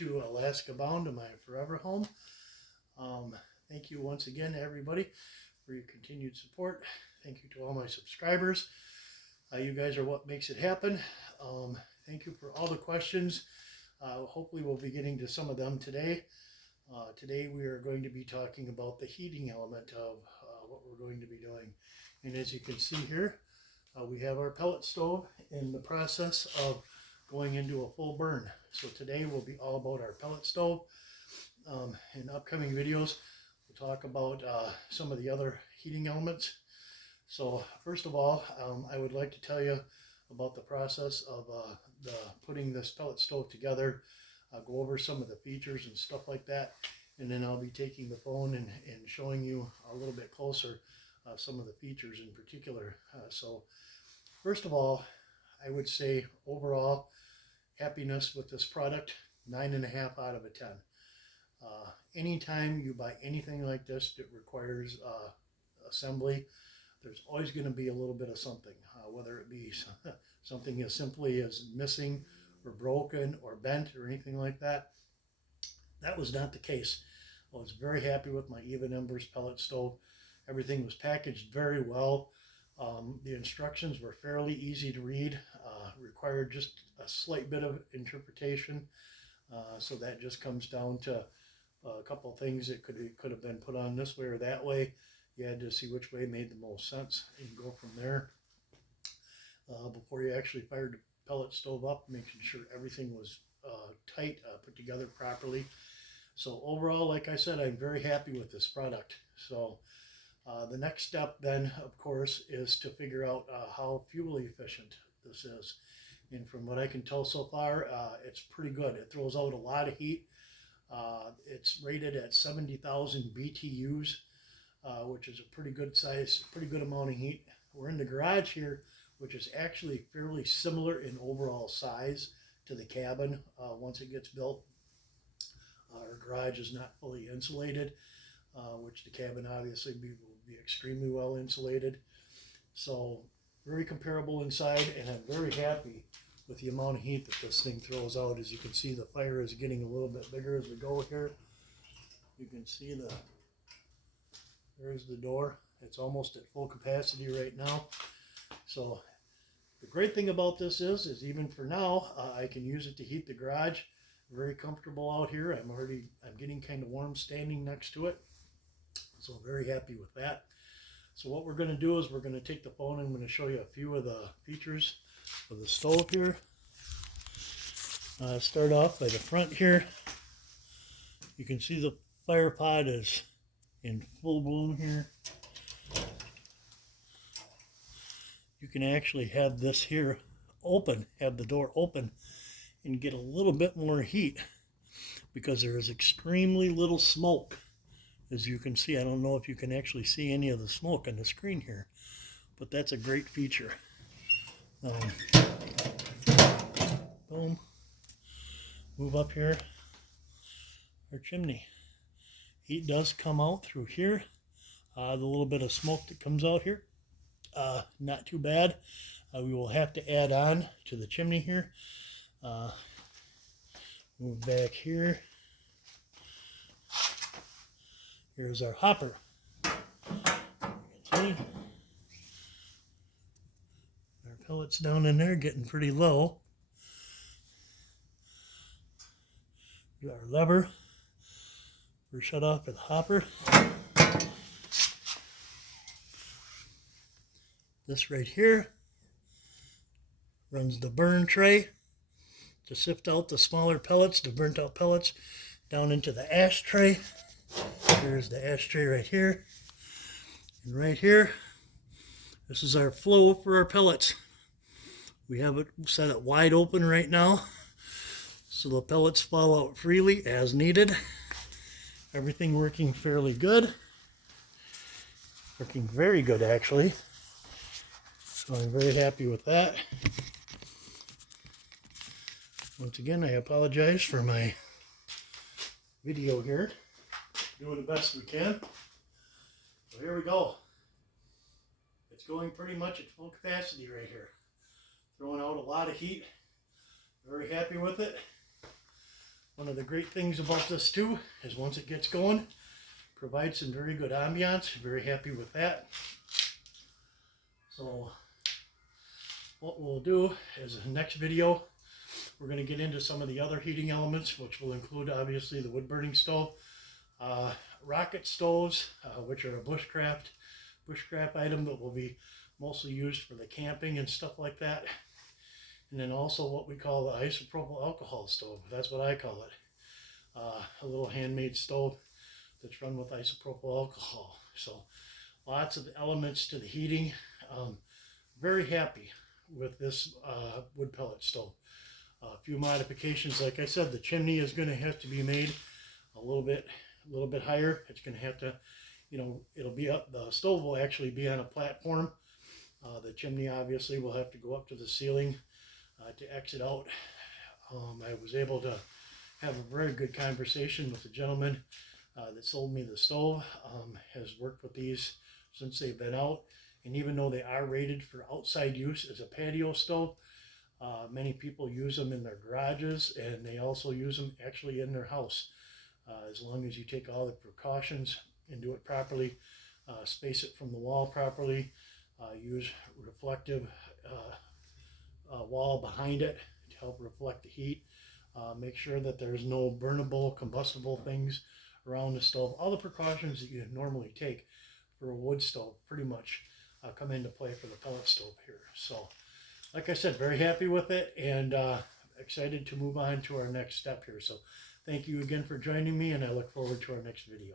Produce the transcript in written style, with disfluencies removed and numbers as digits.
to Alaska Bound, to my forever home. Thank you once again, everybody, for your continued support. Thank you to all my subscribers. You guys are what makes it happen. Thank you for all the questions. Hopefully we'll be getting to some of them today. Today we are going to be talking about the heating element of what we're going to be doing. And as you can see here, we have our pellet stove in the process of going into a full burn. So today will be all about our pellet stove. In upcoming videos, we'll talk about some of the other heating elements. So first of all, I would like to tell you about the process of putting this pellet stove together. I'll go over some of the features and stuff like that, and then I'll be taking the phone and showing you a little bit closer some of the features in particular. So first of all, I would say overall happiness with this product, 9.5 out of 10. Anytime you buy anything like this that requires assembly, there's always going to be a little bit of something, whether it be something as simply as missing or broken or bent or anything like that. That was not the case. I was very happy with my Even Embers pellet stove. Everything was packaged very well. The instructions were fairly easy to read, required just a slight bit of interpretation. So that just comes down to a couple of things that could have been put on this way or that way. You had to see which way made the most sense and go from there. Before you actually fired the pellet stove up, making sure everything was tight, put together properly. So overall, like I said, I'm very happy with this product. So the next step then, of course, is to figure out how fuel efficient this is. And from what I can tell so far, it's pretty good. It throws out a lot of heat. It's rated at 70,000 BTUs, which is a pretty good size, pretty good amount of heat. We're in the garage here, which is actually fairly similar in overall size to the cabin once it gets built. Our garage is not fully insulated, which the cabin obviously will be extremely well insulated. So very comparable inside, and I'm very happy with the amount of heat that this thing throws out. As you can see, the fire is getting a little bit bigger as we go here. You can see there's the door. It's almost at full capacity right now. So the great thing about this is even for now, I can use it to heat the garage. Very comfortable out here. I'm getting kind of warm standing next to it. So I'm very happy with that. So what we're going to do is we're going to take the phone and I'm going to show you a few of the features of the stove here. Start off by the front here. You can see the fire pod is in full bloom here. You can actually have this here open, have the door open, and get a little bit more heat because there is extremely little smoke. As you can see, I don't know if you can actually see any of the smoke on the screen here, but that's a great feature. Boom. Move up here. Our chimney. Heat does come out through here. The little bit of smoke that comes out here, not too bad. We will have to add on to the chimney here. Move back here. Here's our hopper. You can see our pellets down in there getting pretty low. Got our lever. We're shut off at the hopper. This right here runs the burn tray to sift out the smaller pellets, the burnt out pellets, down into the ashtray. Here's the ashtray right here. And right here, this is our flow for our pellets. We have it set it wide open right now, so the pellets fall out freely as needed. Everything working fairly good. Working very good, actually. So I'm very happy with that. Once again, I apologize for my video here. Doing the best we can. So here we go. It's going pretty much at full capacity right here. Throwing out a lot of heat. Very happy with it. One of the great things about this too is once it gets going, provides some very good ambiance. Very happy with that. So what we'll do is in the next video, we're going to get into some of the other heating elements, which will include obviously the wood burning stove, rocket stoves, which are a bushcraft item that will be mostly used for the camping and stuff like that. And then also what we call the isopropyl alcohol stove. That's what I call it. A little handmade stove that's run with isopropyl alcohol. So lots of elements to the heating. Very happy with this wood pellet stove. A few modifications. Like I said, the chimney is going to have to be made a little bit higher. It's going to have to, it'll be up. The stove will actually be on a platform. The chimney obviously will have to go up to the ceiling to exit out. I was able to have a very good conversation with the gentleman that sold me the stove. Has worked with these since they've been out, and even though they are rated for outside use as a patio stove, many people use them in their garages, and they also use them actually in their house. As long as you take all the precautions and do it properly, space it from the wall properly, use reflective wall behind it to help reflect the heat. Make sure that there's no burnable, combustible things around the stove. All the precautions that you normally take for a wood stove pretty much come into play for the pellet stove here. So, like I said, very happy with it, and excited to move on to our next step here. So, thank you again for joining me, and I look forward to our next video.